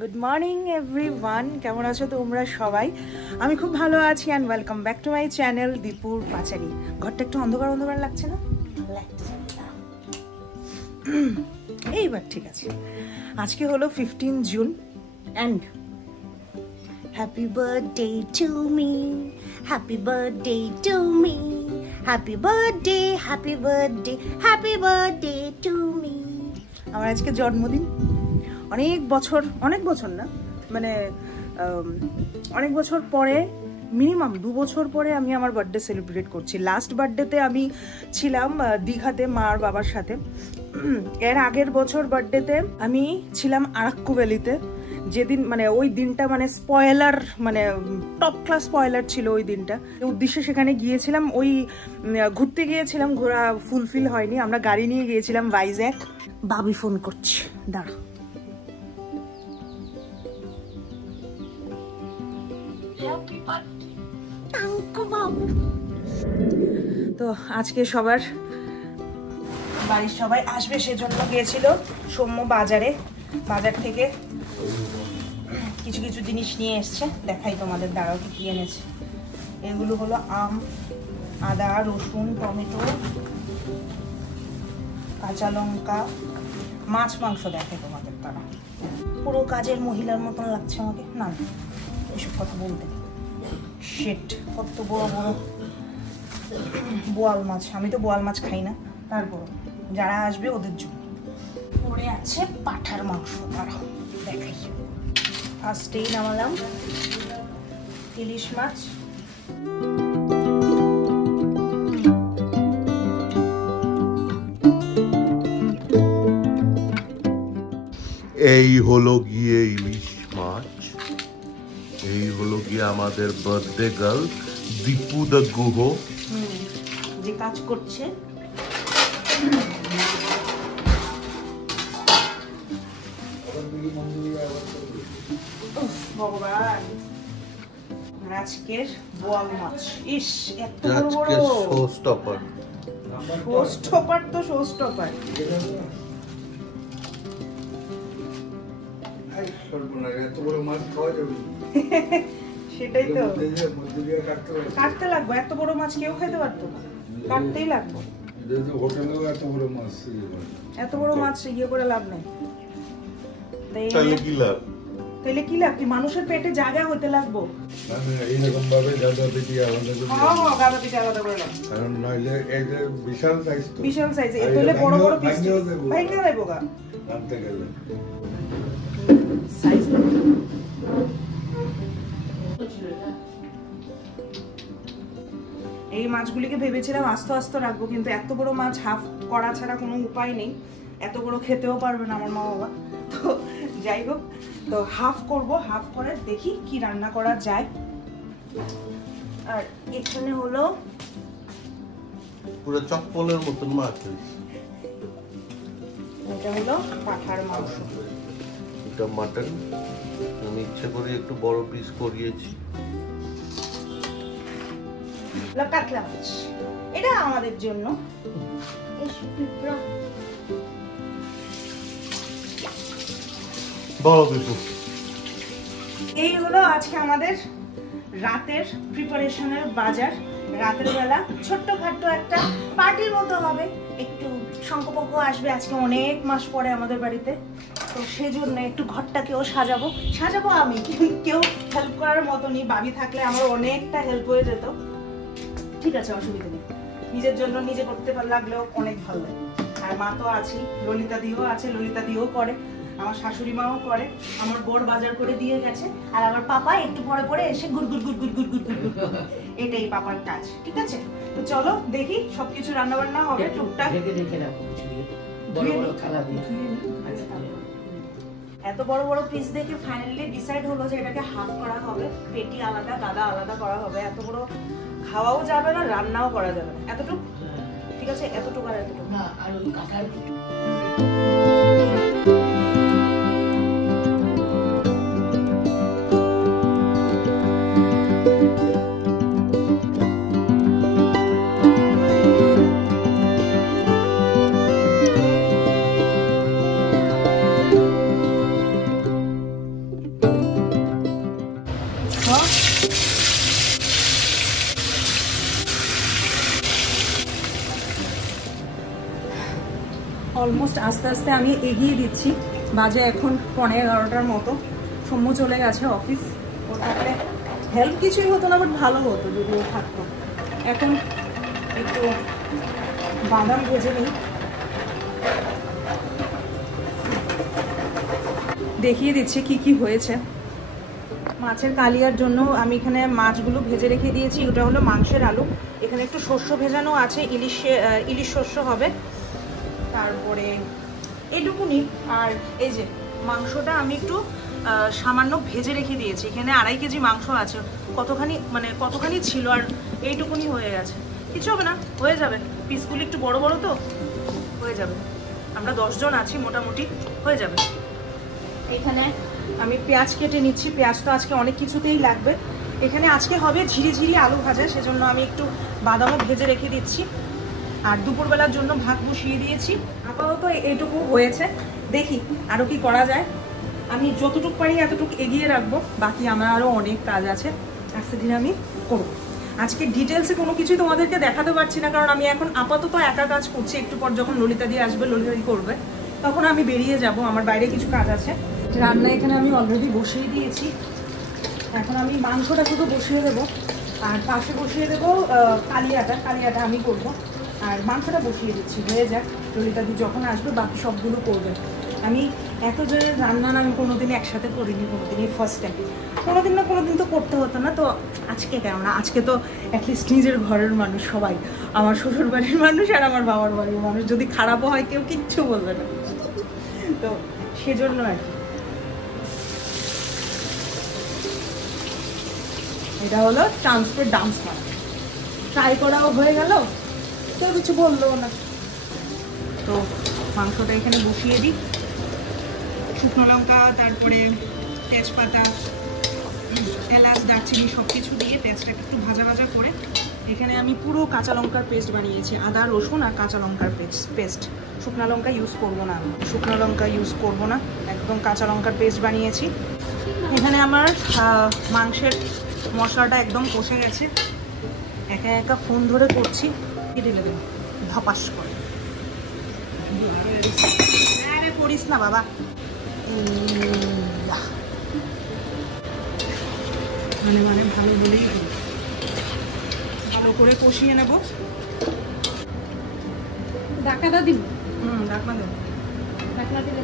Good morning everyone, কেমন আছো তোমরা সবাই? আমি খুব ভালো আছি and welcome back to my channel দীপুর পাচারি। ঘরটা একটু অন্ধকার অন্ধকার লাগছে না? এইবার ঠিক আছে। আজকে হলো 15 June and happy birthday to me, happy birthday to me, happy birthday, happy birthday, happy birthday to me. আমার আজকে জন্মদিন। অনেক বছর না, মানে অনেক বছর পরে, মিনিমাম 2 বছর পরে আমি আমার বার্থডে সেলিব্রেট করছি। লাস্ট বার্থডেতে আমি ছিলাম দীঘাতে মা আর বাবার সাথে। এর আগের বছর বার্থডেতে আমি ছিলাম আরাক্কু ভ্যালিতে। যেদিন মানে ওই দিনটা মানে স্পয়লার, মানে টপ ক্লাস স্পয়লার ছিল ওই দিনটা। উদ্দেশ্যে সেখানে গিয়েছিলাম, ওই ঘুরতে গিয়েছিলাম, ঘোরা ফুলফিল হয়নি। আমরা গাড়ি নিয়ে গিয়েছিলাম ভাইজ্যাক। বাবি ফোন করছে, দাঁড়া। তো আজকে বাড়ির সবাই আসবে, সেজন্য গিয়েছিল সৌম্য বাজার থেকে কিছু কিছু জিনিস নিয়ে এসছে। দেখাই তোমাদের, দাঁড়াও কি এনেছে। এগুলো হলো আম, আদা, রসুন, টমেটো, কাঁচা লঙ্কা, মাছ মাংস। দেখাই তোমাদের, তারা পুরো কাজের মহিলার মতন লাগছে আমাকে। না এসব কথা বলতে শেট। কত বড় বড় বোয়াল মাছ। আমি তো বোয়াল মাছ খাই না, তারপর যারা আসবে ওদের জন্য। পরে আছে পাঠার মাংস, দাঁড়াও দেখাই। ফার্স্টেই নামালাম ইলিশ মাছ। এই হলো গিয়ে ইলিশ মাছ। এই হলো গিয়ে আমাদের বার্থডে গার্ল দীপু দা গুহ, যে কাজ করছে। ভগবান, আজকের বোয়াল মাছ। ইস, এত বড় বড় শো স্টপার। তো শো স্টপার। সেটাই তো, কাটতে লাগবে। এত বড় মাছ কেউ খাইতে পারতো না, কাটতেই লাগবে। এত বড় মাছ ইয়ে করে লাভ নেই। তাহলে কি লাভ? কি মানুষের পেটে জায়গা হতে লাগবো? এইরকম ভাবে গাদা পেটি আলাদা করে লাগবে, কারণ নইলে এই যে বিশাল সাইজ এত হলে বড় বড় পিস ভাঙতে যাইবো গা আনতে গেলে। সাইজ এই মাছগুলিকে ভেবেছিলাম আস্তে আস্তে রাখবো, কিন্তু এত বড় মাছ হাফ করা ছাড়া কোনো উপায় নেই। এত বড় খেতেও পারবে না আমার মা বাবা। তো যাই হোক, তো হাফ করব, হাফ করে দেখি কি রান্না করা যায়। আর এখানে হলো পুরো চপ্পলের মতন মাছ। এটা হলো পাঠার মাংস, এটা মাটন। আমি ইচ্ছে করে একটু বড় পিস করিয়েছি। কাতলা মাছ, এটা আমাদের জন্য। এই হলো আজকে আমাদের রাতের প্রিপারেশনের বাজার। রাতের বেলা ছোট্টখাট্ট একটা পার্টির মতো হবে, একটু শঙ্খপক্ষ আসবে আজকে অনেক মাস পরে আমাদের বাড়িতে। তো সেজন্য একটু ঘরটাকেও সাজাবো আমি, কেউ হেল্প করার মতো নেই। বাবি থাকলে আমার অনেকটা হেল্প হয়ে যেত। ঠিক আছে, অসুবিধা নেই। নিজের জন্য নিজে করতে লাগলেও অনেক ভালো লাগে। আর মা তো আছেই, ললিতা দিও আছে, ললিতা দিও করে, আমার শাশুড়ি মাও করে, আমার বোর বাজার করে দিয়ে গেছে। আর আমার পাপা একটু পরে পরে এসে গুড় গুড় গুড় গুড় গুড় গুড় গুড় গুড়। এটাই পাপার কাজ। ঠিক আছে, তো চলো দেখি সবকিছু রান্না বান্না হবে টুকটাক। এত বড় বড় পিস দেখে ফাইনালি ডিসাইড হলো যে এটাকে হাফ করা হবে, পেটি আলাদা, দাদা আলাদা করা হবে। এত বড় খাওয়াও যাবে না, রান্নাও করা যাবে না। এতটুকু ঠিক আছে, এতটুকু আর এতটুকু না। আর ওই কাঁঠাল অলমোস্ট আস্তে আস্তে আমি এগিয়ে দিচ্ছি। বাজে এখন 11:15 মতো। সৌম্য চলে গেছে অফিস। ও থাকলে হেল্প কিছুই হতো না, বাট ভালো হতো যদি ও থাকতো। এখন একটু বাদাম ভেজে নিই, দেখিয়ে দিচ্ছি কি কি হয়েছে। মাছের কালিয়ার জন্য আমি এখানে মাছগুলো ভেজে রেখে দিয়েছি। ওটা হলো মাংসের আলু। এখানে একটু শস্য ভেজানো আছে, ইলিশ শস্য হবে। তারপরে এটুকুনি। আর এই যে মাংসটা আমি একটু সামান্য ভেজে রেখে দিয়েছি। এখানে 2.5 কেজি মাংস আছে। কতখানি ছিল, আর এইটুকুনি হয়ে গেছে। কিছু হবে না, হয়ে যাবে। পিসগুলো একটু বড় বড় তো, হয়ে যাবে। আমরা 10 জন আছি মোটামুটি, হয়ে যাবে। এখানে আমি পেঁয়াজ কেটে নিচ্ছি। পেঁয়াজ তো আজকে অনেক কিছুতেই লাগবে। এখানে আজকে হবে ঝিরিঝিরি আলু ভাজা, সেজন্য আমি একটু বাদামও ভেজে রেখে দিচ্ছি। আর দুপুরবেলার জন্য ভাত বসিয়ে দিয়েছি। আপাতত এইটুকু হয়েছে, দেখি আরও কি করা যায়। আমি যতটুকু পারি এতটুকু এগিয়ে রাখবো, বাকি আমার আরও অনেক কাজ আছে, আজকে দিন আমি করবো। আজকে ডিটেলসে কোনো কিছুই তোমাদেরকে দেখাতে পারছি না, কারণ আমি এখন আপাতত একা কাজ করছি। একটু পর যখন ললিতা দিয়ে আসবে, ললিতা দিয়ে করবে, তখন আমি বেরিয়ে যাব। আমার বাইরে কিছু কাজ আছে। রান্না এখানে আমি অলরেডি বসিয়ে দিয়েছি। এখন আমি মাংসটা শুধু বসিয়ে দেবো, আর পাশে বসিয়ে দেবো কালিয়াটা আমি করব। আর মাংসটা বসিয়ে দিচ্ছি, হয়ে যাক। ললিতাদি যখন আসবে বাকি সবগুলো করবে। আমি এত জনের রান্না আমি কোনোদিনই একসাথে করিনি, কোনোদিনই ফার্স্ট টাইম। কোনোদিন না কোনোদিন তো করতে হতো না, তো আজকে কেন না? আজকে তো অ্যাটলিস্ট নিজের ঘরের মানুষ সবাই, আমার শ্বশুর বাড়ির মানুষ আর আমার বাবার বাড়ির মানুষ, যদি খারাপও হয় কেউ কিচ্ছু বলবে না। তো সেজন্য আর কি। এটা হলো ট্রান্সফার ডান্স করা। ট্রাই করাও হয়ে গেল, কেউ কিছু বললো না। তো মাংসটা এখানে বসিয়ে দিই। শুকনো লঙ্কা, তারপরে তেজপাতা, এলাচ, দারচিনি সব কিছু দিয়ে পেঁয়াজটাকে একটু ভাজা ভাজা করে এখানে আমি পুরো কাঁচা লঙ্কার পেস্ট বানিয়েছি। আদা, রসুন আর কাঁচা লঙ্কার পেস্ট। শুকনো লঙ্কা ইউজ করবো না, একদম কাঁচা লঙ্কার পেস্ট বানিয়েছি। এখানে আমার মাংসের মশলাটা একদম কষে গেছে। একা একা ফোন ধরে করছি, কেটে দেবেন ধপাস করে। আরে করিস না বাবা। মানে ভালো বলেই ভালো করে কষিয়ে নেব। ঢাকনা দিব। ঢাকনা দেবো, ঢাকনা দিলে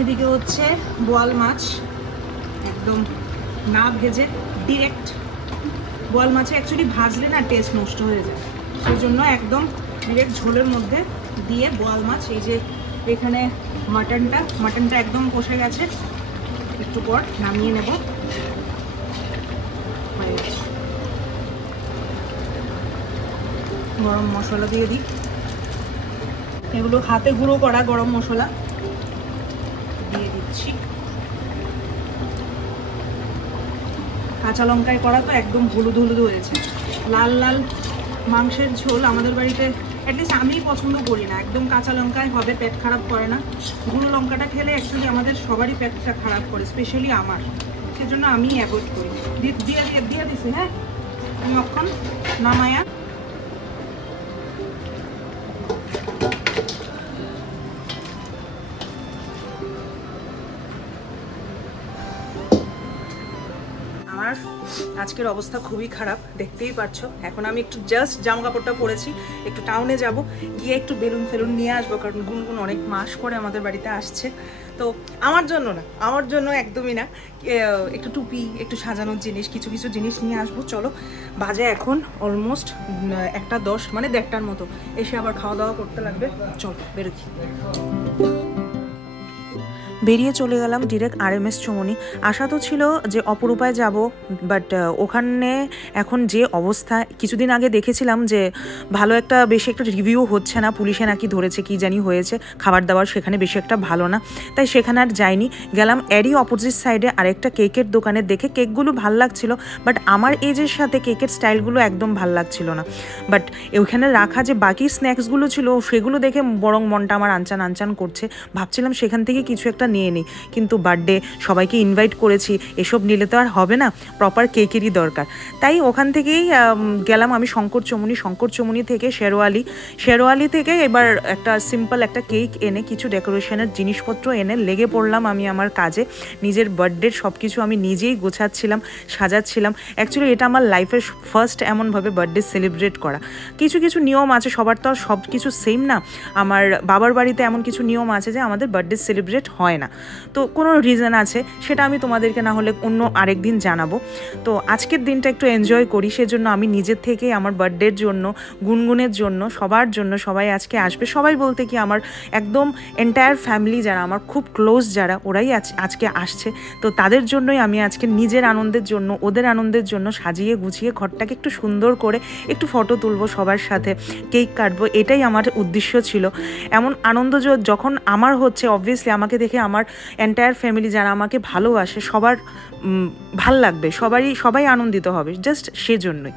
এদিকে হচ্ছে বোয়াল মাছ, একদম না ভেজে ডিরেক্ট। বোয়াল মাছে অ্যাকচুয়ালি ভাজলে না টেস্ট নষ্ট হয়ে যায়, সেই জন্য একদম ডিরেক্ট ঝোলের মধ্যে দিয়ে বোয়াল মাছ। এই যে এখানে মাটনটা একদম কষে গেছে, একটু পর নামিয়ে নেব। গরম মশলা দিয়ে দিই। এগুলো হাতে গুঁড়ো করা গরম মশলা দিয়ে দিচ্ছি। কাঁচা লঙ্কায় করা তো একদম হলুদ হয়েছে। লাল লাল মাংসের ঝোল আমাদের বাড়িতে অ্যাটলিস্ট আমি পছন্দ করি না। একদম কাঁচা লঙ্কায় হবে, পেট খারাপ করে না। গুঁড়ো লঙ্কাটা খেলে অ্যাকচুয়ালি আমাদের সবারই পেটটা খারাপ করে, স্পেশালি আমার। সেজন্য আমি অ্যাভয়েড করি। দিয়ে দিছি। হ্যাঁ, এখন নামায়া আজকের অবস্থা খুবই খারাপ, দেখতেই পারছো। এখন আমি একটু জাস্ট জামা কাপড়টা পরেছি, একটু টাউনে যাব, গিয়ে একটু বেলুন ফেলুন নিয়ে আসবো, কারণ গুনগুন অনেক মাস পরে আমাদের বাড়িতে আসছে। তো আমার জন্য একদমই না, একটু টুপি, একটু সাজানোর জিনিস, কিছু জিনিস নিয়ে আসবো। চলো, বাজে এখন অলমোস্ট 1:10, মানে 1:30টার মতো। এসে আবার খাওয়া দাওয়া করতে লাগবে। চলো বেরোচ্ছি। বেরিয়ে চলে গেলাম ডিরেক্ট RMS চৌমনি। আশা তো ছিল যে অপরূপায় যাব, বাট ওখানে এখন যে অবস্থা, কিছুদিন আগে দেখেছিলাম যে বেশি একটা রিভিউ হচ্ছে না, পুলিশে নাকি ধরেছে, কি জানি হয়েছে, খাবার দাবার সেখানে বেশি একটা ভালো না, তাই সেখানে আর যাইনি। গেলাম এরই অপোজিট সাইডে আরেকটা কেকের দোকানে, দেখে কেকগুলো ভাল লাগছিল, বাট আমার এজের সাথে কেকের স্টাইলগুলো একদম ভাল লাগছিল না। বাট ওইখানে রাখা যে বাকি স্ন্যাক্সগুলো ছিল সেগুলো দেখে বরং মনটা আমার আনচান করছে। ভাবছিলাম সেখান থেকে কিছু একটা নিয়ে নিই, কিন্তু বার্থডে সবাইকে ইনভাইট করেছি, এসব নিলে তো আর হবে না, প্রপার কেকেরই দরকার। তাই ওখান থেকেই গেলাম আমি শঙ্কর চমুনি থেকে শেরওয়ালি থেকে এবার একটা সিম্পল একটা কেক এনে কিছু ডেকোরেশনের জিনিসপত্র এনে লেগে পড়লাম আমি আমার কাজে। নিজের বার্থডের সব কিছু আমি নিজেই গোছাচ্ছিলাম, সাজাচ্ছিলাম। অ্যাকচুয়ালি এটা আমার লাইফের ফার্স্ট এমনভাবে বার্থডে সেলিব্রেট করা। কিছু কিছু নিয়ম আছে, সবার তো আর সব কিছু সেম না। আমার বাবার বাড়িতে এমন কিছু নিয়ম আছে যে আমাদের বার্থডে সেলিব্রেট হয় না, তো কোনো রিজন আছে, সেটা আমি তোমাদেরকে না হলে অন্য আরেকদিন জানাবো। তো আজকের দিনটা একটু এনজয় করি, সেজন্য আমি নিজের থেকে আমার বার্থডের জন্য, গুনগুনের জন্য, সবার জন্য, সবাই আজকে আসবে, সবাই বলতে কি আমার একদম এন্টায়ার ফ্যামিলি যারা আমার খুব ক্লোজ যারা, ওরাই আজকে আসছে। তো তাদের জন্যই আমি আজকে নিজের আনন্দের জন্য, ওদের আনন্দের জন্য সাজিয়ে গুছিয়ে ঘরটাকে একটু সুন্দর করে একটু ফটো তুলবো সবার সাথে, কেক কাটবো, এটাই আমার উদ্দেশ্য ছিল। এমন আনন্দ যখন আমার হচ্ছে, অবভিয়াসলি আমাকে দেখে আমার এন্টায়ার ফ্যামিলি যারা আমাকে ভালোবাসে সবার ভাল লাগবে, সবাই আনন্দিত হবে, জাস্ট সেজন্যই।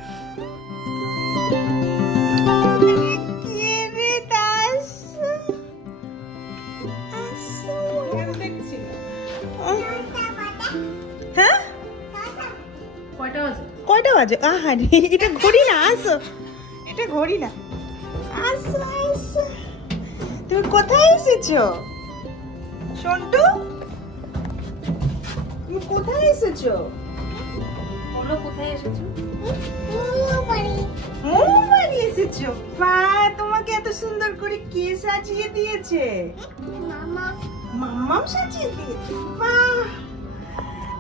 হ্যাঁ কয়টা বাজে? এটা ঘড়ি না, আসো, এটা ঘড়ি না, আসো আসো। তুমি কোথায় এসেছো সন্টু? তুমি কোথায় এসেছো? বলো কোথায় এসেছো? মোমো বাড়ি এসেছো? বাহ, তোমাকে এত সুন্দর করে কে সাজিয়ে দিয়েছে? মাম্মা সাজিয়ে দিয়েছে। বাহ,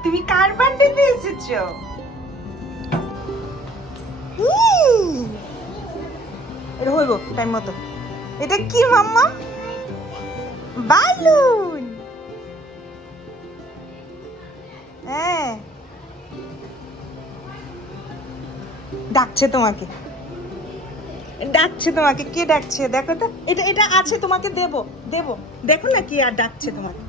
তুমি কার বার্থডেতে এসেছো? এটা হইব টাইম মতো। এটা কি মাম্মা? বালুন। হ্যাঁ, ডাকছে তোমাকে, কে ডাকছে দেখো তো। এটা আছে, তোমাকে দেবো, দেখো না কি আর ডাকছে তোমাকে।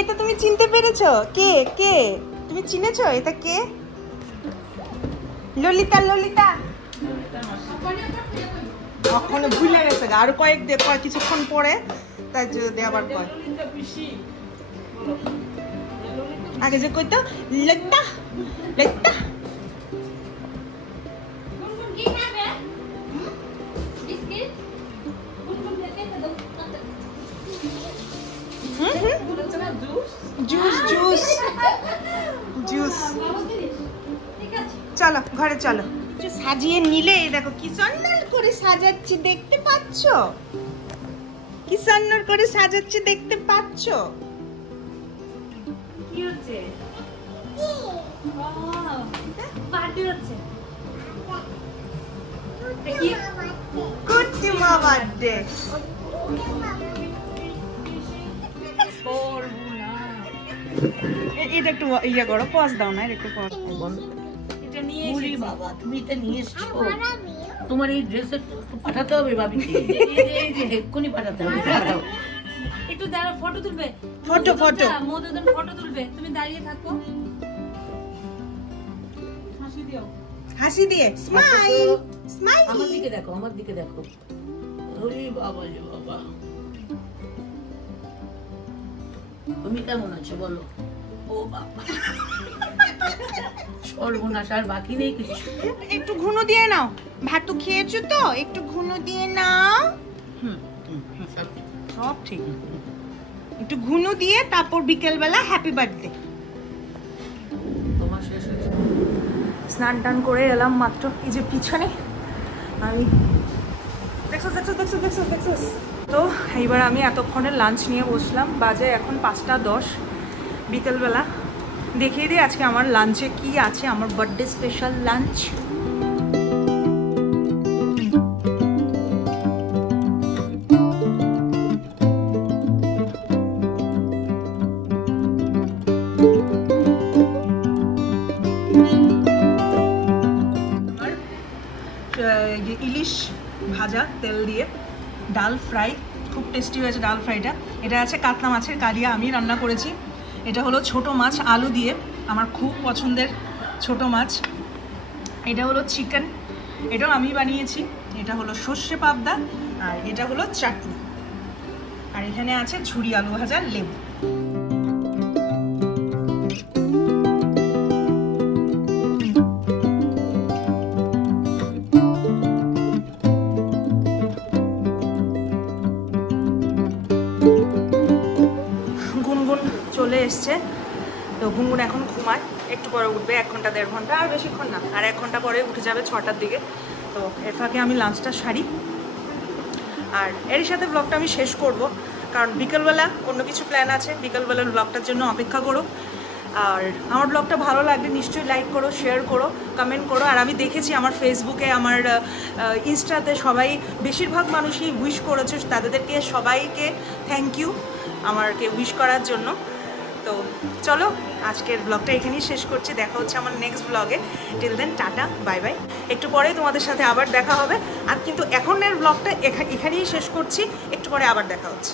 এটা তুমি চিনতে পেরেছো? কে তুমি চিনেছো? এটা কে? ললিতা ওখানে ভুলে গেছে, আরো কিছুক্ষণ পরে, তাই যদি আবার কয় আগে যে কইতো ললিতা। জুস চলো ঘরে চলো। সাজিয়ে নিলে দেখো কি সুন্দর করে সাজাচ্ছি, দেখতে পাচ্ছ? কি সুন্দর করে সাজাচ্ছি, দেখতে পাচ্ছ? কি হচ্ছে? পার্টি হচ্ছে। কুটিমা বার্থডে। এটা একটু ইয়ে করো, পজ দাও না, একটু পজ। বাবা তুমি এটা নিয়ে এসছো, তোমার এই ড্রেস পাঠাতে হবে ভাবিকে, এক্ষুনি পাঠাতে হবে। একটু দাঁড়াও, ফটো তুলবে, ফটো ফটো তুলবে, তুমি দাঁড়িয়ে থাকো, হাসি দিয়ে স্মাইল। আমার দিকে দেখো। ওরে বাবা রে বাবা, তুমি কেমন আছো বলো? ও বাবা, সর্বনাশ, আর বাকি নেই কিছু। একটু ঘুনো দিয়ে নাও, ভাত তো খেয়েছো তো, একটু ঘুনো দিয়ে নাও। সব ঠিক, একটু ঘুনো দিয়ে তারপর বিকেল বেলা হ্যাপি বার্থডে। তোমার শেষ হয়েছে? স্নান টান করে এলাম মাত্র, এই যে পিছনে আমি দেখছো। তো এইবার আমি এতক্ষণে লাঞ্চ নিয়ে বসলাম, বাজে এখন 5:10 বিকেলবেলা। দেখিয়ে দিই আজকে আমার লাঞ্চে কি আছে, আমার বার্থডে স্পেশাল লাঞ্চ। ইলিশ ভাজা তেল দিয়ে, ডাল ফ্রাই, খুব টেস্টি হয়েছে ডাল ফ্রাইটা। এটা আছে কাতলা মাছের কালিয়া, আমি রান্না করেছি। এটা হলো ছোট মাছ আলু দিয়ে, আমার খুব পছন্দের ছোট মাছ। এটা হলো চিকেন, এটাও আমি বানিয়েছি। এটা হলো সর্ষে পাবদা, আর এটা হলো চাটনি, আর এখানে আছে ঝুরি আলু ভাজা, লেবু। গুনগুন চলে এসছে, তো গুনগুন এখন ঘুমায়, একটু পরে উঠবে, 1 ঘন্টা 1.5 ঘন্টা, আর বেশিক্ষণ না, আর 1 ঘন্টা পরে উঠে যাবে 6টার দিকে। তো এর ফাঁকে আমি লাঞ্চটা সারি, আর এর সাথে ব্লগটা আমি শেষ করব, কারণ বিকেলবেলা অন্য কিছু প্ল্যান আছে। বিকেলবেলার ব্লগটার জন্য অপেক্ষা করো। আর আমার ব্লগটা ভালো লাগলে নিশ্চয়ই লাইক করো, শেয়ার করো, কমেন্ট করো। আর আমি দেখেছি আমার ফেসবুকে, আমার ইনস্টাতে সবাই, বেশিরভাগ মানুষই উইশ করেছে, তাদেরকে সবাইকে থ্যাংক ইউ আমাকে উইশ করার জন্য। তো চলো আজকের ব্লগটা এখানেই শেষ করছি, দেখা হচ্ছে আমার নেক্সট ব্লগে। Till then tata, bye bye. একটু পরে তোমাদের সাথে আবার দেখা হবে, আর কিন্তু এখনের ব্লগটা এখানেই শেষ করছি, একটু পরে আবার দেখা হচ্ছে।